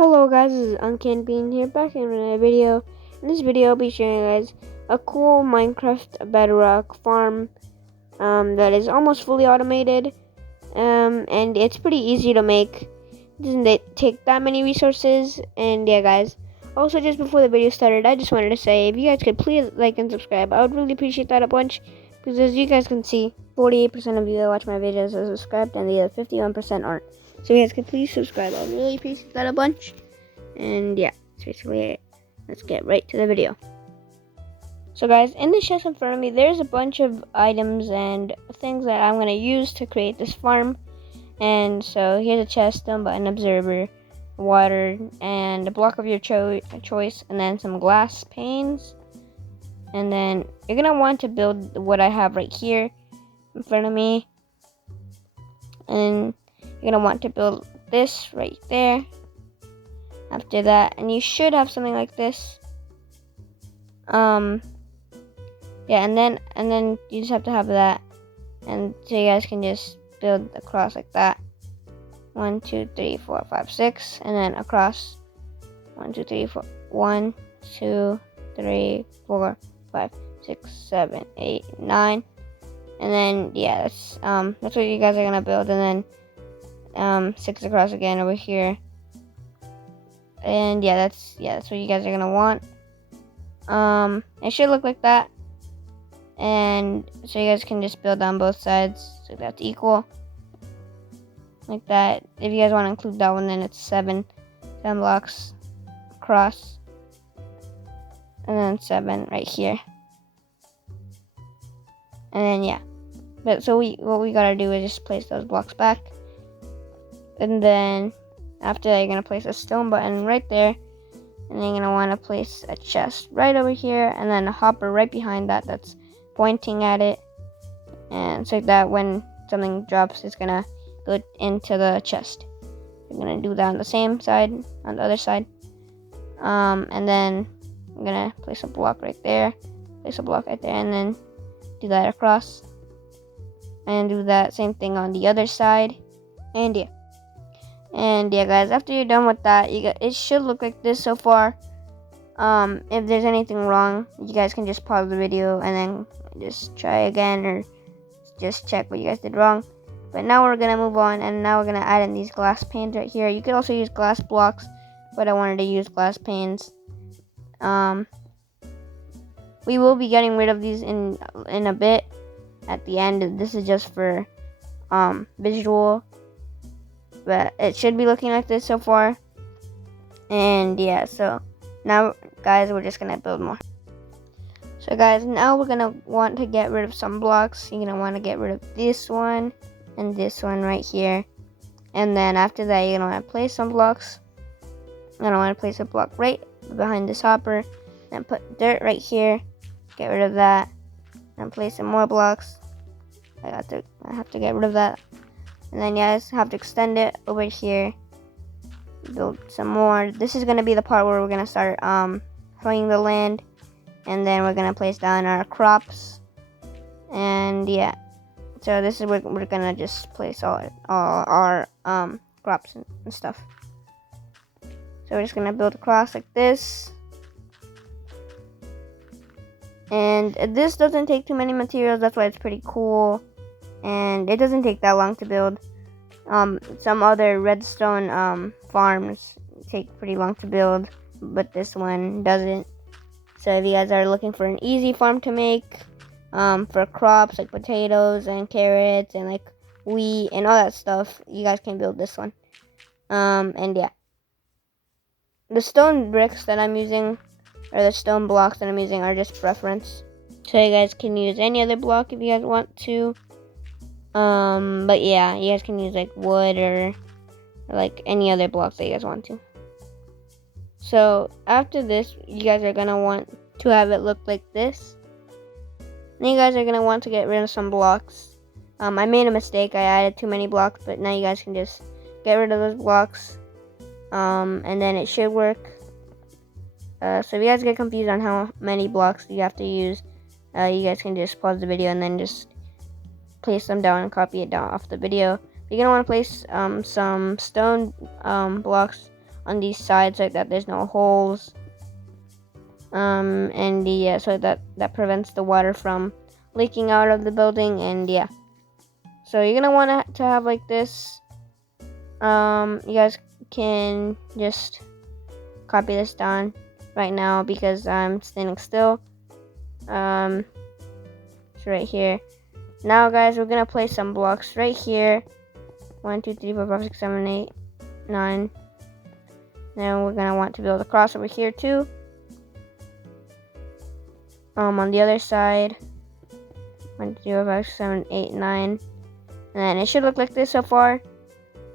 Hello guys, this is Uncanny Bean here, back in another video. In this video, I'll be showing you guys a cool Minecraft Bedrock farm that is almost fully automated, and it's pretty easy to make. It doesn't take that many resources, and yeah guys. Also, just before the video started, I just wanted to say, if you guys could please like and subscribe, I would really appreciate that a bunch, because as you guys can see, 48% of you that watch my videos are subscribed, and the other 51% aren't. So you guys can please subscribe. I really appreciate that a bunch. And yeah, that's basically it. Let's get right to the video. So guys, in the chest in front of me, there's a bunch of items and things that I'm going to use to create this farm. And so here's a chest, stone button, observer, water, and a block of your choice, and then some glass panes. And then you're going to want to build what I have right here in front of me. And you're going to want to build this right there. After that, and you should have something like this. Yeah, and then you just have to have that. And so you guys can just build across like that. 1, 2, 3, 4, 5, 6, and then across 1, 2, 3, 4, 1, 2, 3, 4, 5, 6, 7, 8, 9. And then yeah, that's what you guys are gonna build, and then 6 across again over here. And yeah, that's what you guys are gonna want. It should look like that. And so you guys can just build on both sides so that's equal. Like that. If you guys want to include that one, then it's 7 blocks across. And then 7 right here. And then yeah. But so what we gotta do is just place those blocks back. And then after that, you're going to place a stone button right there. And then you're going to want to place a chest right over here. And then a hopper right behind that that's pointing at it. And so that when something drops, it's going to go into the chest. You're going to do that on the same side, on the other side. And then I'm going to place a block right there. Place a block right there. And then do that across. And do that same thing on the other side. And yeah. And yeah guys, after you're done with that, it should look like this so far. If there's anything wrong, you guys can just pause the video and then just try again, or just check what you guys did wrong. But now we're gonna move on, and now we're gonna add in these glass panes right here. You could also use glass blocks, but I wanted to use glass panes. We will be getting rid of these in a bit at the end. This is just for visual. But it should be looking like this so far. And yeah, so now guys, we're just gonna build more. So guys, now we're gonna want to get rid of some blocks. You're gonna want to get rid of this one and this one right here. And then after that, you're gonna want to place some blocks. You're gonna want to place a block right behind this hopper. And put dirt right here. Get rid of that. And place some more blocks. I have to get rid of that. And then you guys have to extend it over here. Build some more. This is going to be the part where we're going to start sowing the land. And then we're going to place down our crops. And yeah. So this is where we're going to just place all our crops and stuff. So we're just going to build across like this. And this doesn't take too many materials. That's why it's pretty cool. And it doesn't take that long to build. Some other redstone farms take pretty long to build, but this one doesn't. So if you guys are looking for an easy farm to make, for crops like potatoes and carrots and like wheat and all that stuff, you guys can build this one. And yeah. The stone bricks that I'm using, or the stone blocks that I'm using, are just preference. So you guys can use any other block if you guys want to. But yeah, you guys can use like wood or like any other blocks that you guys want to. So after this, you guys are gonna want to have it look like this. Then you guys are gonna want to get rid of some blocks. I made a mistake. I added too many blocks, but now you guys can just get rid of those blocks. And then it should work. So if you guys get confused on how many blocks you have to use, you guys can just pause the video and then just place them down and copy it down off the video. You're going to want to place some stone blocks on these sides like that there's no holes. And yeah, so that prevents the water from leaking out of the building. And yeah, so you're gonna want to have like this. You guys can just copy this down right now because I'm standing still. So right here. Now guys, we're gonna place some blocks right here. 1, 2, 3, 4, 5, 6, 7, 8, 9. Then we're gonna want to build a cross over here too. On the other side. 1, 2, 3, 4, 5, 6, 7, 8, 9. And then it should look like this so far.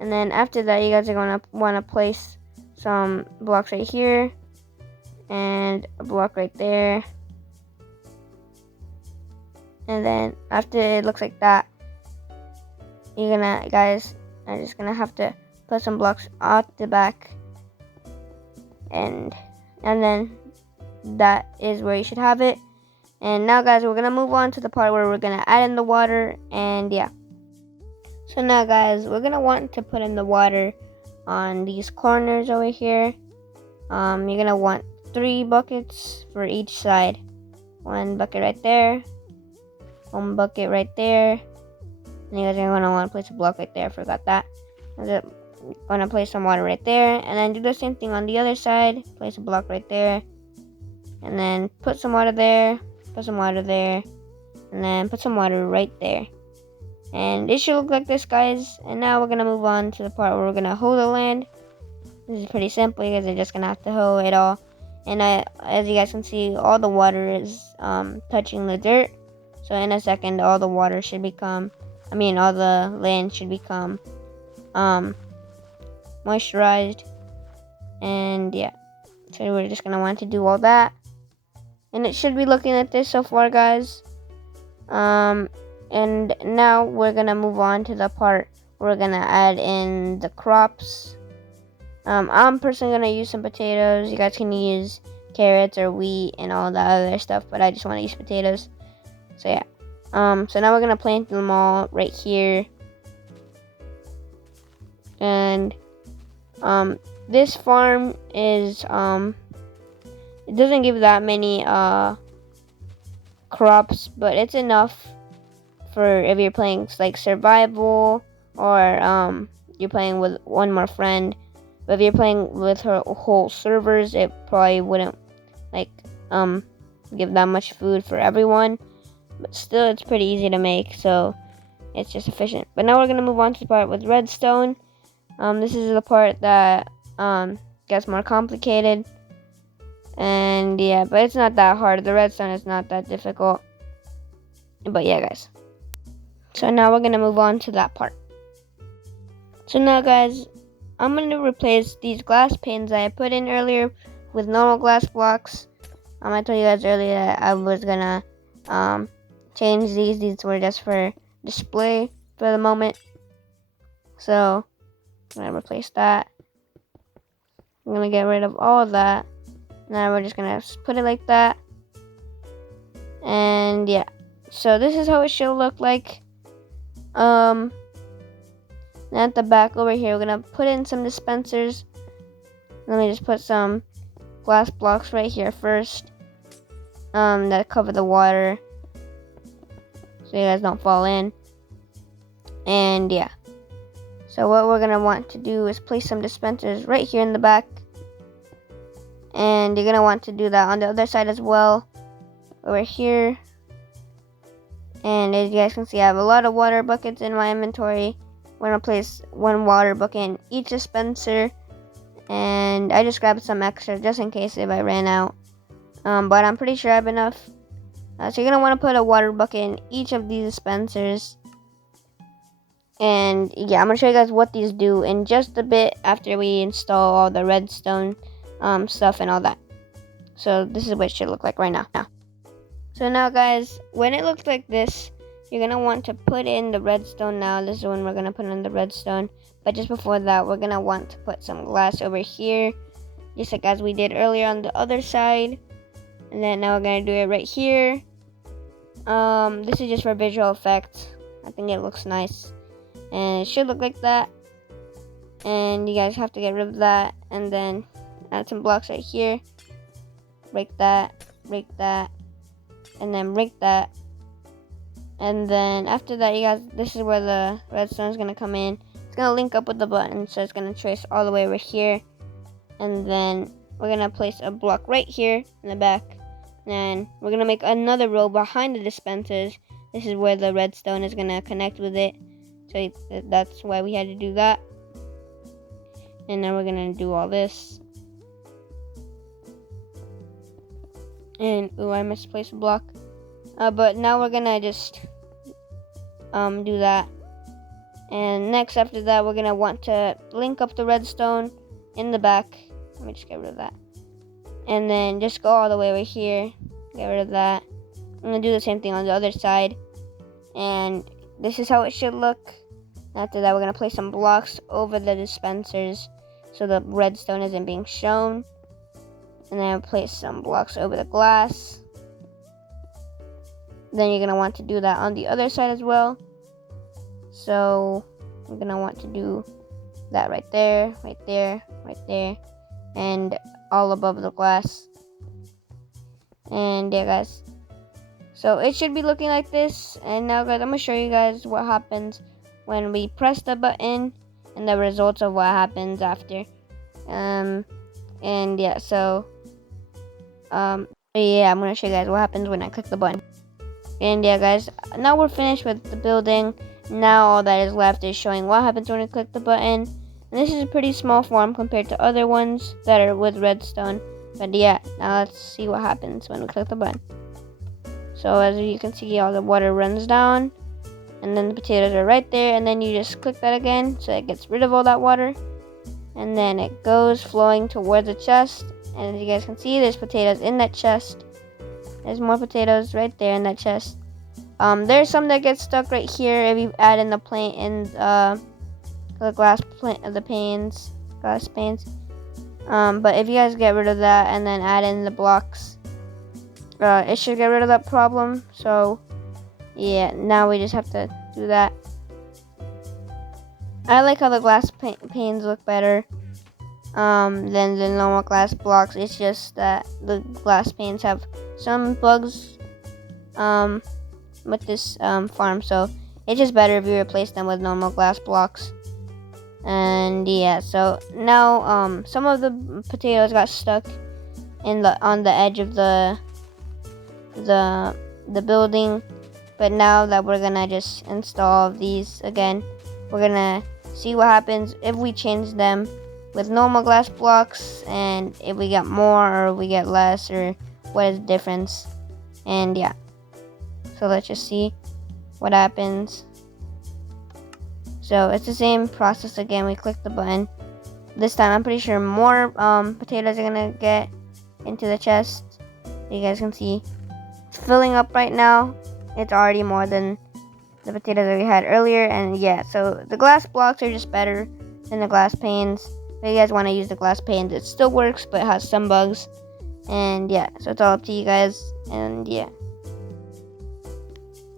And then after that, you guys are gonna want to place some blocks right here and a block right there. And then after it looks like that, you're gonna, guys, are just gonna have to put some blocks out the back, and then that is where you should have it. And now guys, we're gonna move on to the part where we're gonna add in the water. And yeah, so now guys, we're gonna want to put in the water on these corners over here. You're gonna want 3 buckets for each side. 1 bucket right there, 1 bucket right there, and you guys are gonna want to place a block right there. I forgot that. I'm gonna place some water right there, and then do the same thing on the other side. Place a block right there, and then put some water there, put some water there, and then put some water right there. And it should look like this, guys. And now we're gonna move on to the part where we're gonna hoe the land. This is pretty simple because you're just gonna have to hoe it all. And as you guys can see, all the water is touching the dirt. So in a second, all the water should become, all the land should become moisturized. And yeah, so we're just gonna want to do all that. And it should be looking like this so far, guys. And now we're gonna move on to the part where we're gonna add in the crops. I'm personally gonna use some potatoes. You guys can use carrots or wheat and all the other stuff, but I just want to use potatoes. So yeah. So now we're gonna plant them all right here. And this farm is it doesn't give that many crops, but it's enough for if you're playing like survival or you're playing with one more friend. But if you're playing with her whole servers, it probably wouldn't give that much food for everyone. But still, it's pretty easy to make, so it's just efficient. But now we're gonna move on to the part with redstone. This is the part that gets more complicated. And yeah, but it's not that hard. The redstone is not that difficult. But yeah, guys. So now we're gonna move on to that part. So now, guys, I'm gonna replace these glass panes that I put in earlier with normal glass blocks. I told you guys earlier that I was gonna change these. These were just for display for the moment. So I'm gonna replace that. I'm gonna get rid of all of that. Now we're just gonna put it like that. And yeah, so this is how it should look like. Now at the back over here, we're gonna put in some dispensers. Let me just put some glass blocks right here first. That cover the water, so you guys don't fall in. And yeah, so what we're gonna want to do is place some dispensers right here in the back. And you're gonna want to do that on the other side as well, over here. And as you guys can see, I have a lot of water buckets in my inventory. We're gonna place 1 water bucket in each dispenser, and I just grabbed some extra just in case if I ran out. But I'm pretty sure I have enough. So you're gonna want to put a water bucket in each of these dispensers. And yeah, I'm gonna show you guys what these do in just a bit after we install all the redstone stuff and all that. So this is what it should look like right now. So now, guys, when it looks like this, you're gonna want to put in the redstone. Now this is when we're gonna put in the redstone, but just before that, we're gonna want to put some glass over here, just like as we did earlier on the other side. And then now we're gonna do it right here. This is just for visual effects. I think it looks nice, and it should look like that. and you guys have to get rid of that, and then add some blocks right here. Break that, and then break that. And then after that, you guys, this is where the redstone is gonna come in. It's gonna link up with the button, so it's gonna trace all the way over here. And then we're gonna place a block right here in the back. And we're gonna make another row behind the dispensers. This is where the redstone is gonna connect with it. So that's why we had to do that. And then we're gonna do all this. And ooh, I misplaced a block. But now we're gonna just do that. And next after that, we're gonna want to link up the redstone in the back. Let me just get rid of that. And then just go all the way over here. Get rid of that. I'm gonna do the same thing on the other side. And this is how it should look. After that, we're gonna place some blocks over the dispensers so the redstone isn't being shown. And then place some blocks over the glass. Then you're gonna want to do that on the other side as well. So I'm gonna want to do that right there, and all above the glass. And yeah, guys. So it should be looking like this. And now, guys, I'm gonna show you guys what happens when we press the button and the results of what happens after. And yeah, so yeah, I'm gonna show you guys what happens when I click the button. And yeah, guys, now we're finished with the building. Now all that is left is showing what happens when we click the button. And this is a pretty small farm compared to other ones that are with redstone. But yeah, now let's see what happens when we click the button. So as you can see, all the water runs down, and then the potatoes are right there, and then you just click that again so it gets rid of all that water. And then it goes flowing towards the chest, and as you guys can see, there's potatoes in that chest. There's more potatoes right there in that chest. There's some that get stuck right here if you add in the plane in the glass panes. But if you guys get rid of that and then add in the blocks, it should get rid of that problem. So yeah, now we just have to do that. I like how the glass panes look better than the normal glass blocks. It's just that the glass panes have some bugs with this farm, so it's just better if you replace them with normal glass blocks. And yeah, so now some of the potatoes got stuck on the edge of the building, but now that we're gonna just install these again, we're gonna see what happens if we change them with normal glass blocks, and if we get more or we get less, or what is the difference. And yeah, so let's just see what happens. So it's the same process again. We click the button. This time I'm pretty sure more potatoes are gonna get into the chest. You guys can see it's filling up right now. It's already more than the potatoes that we had earlier. And yeah, so the glass blocks are just better than the glass panes. If you guys want to use the glass panes, it still works, but it has some bugs. And yeah, so it's all up to you guys. And yeah,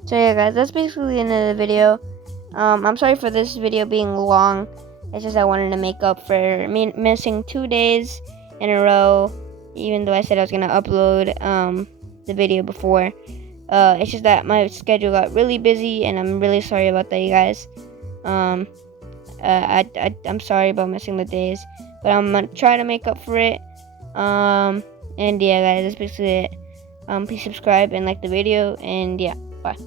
so yeah, guys, that's basically the end of the video. I'm sorry for this video being long. It's just I wanted to make up for me missing 2 days in a row, even though I said I was gonna upload the video before. It's just that my schedule got really busy, and I'm really sorry about that, you guys. I'm sorry about missing the days, but I'm gonna try to make up for it. And yeah, guys, that's basically it. Please subscribe and like the video, and yeah, bye.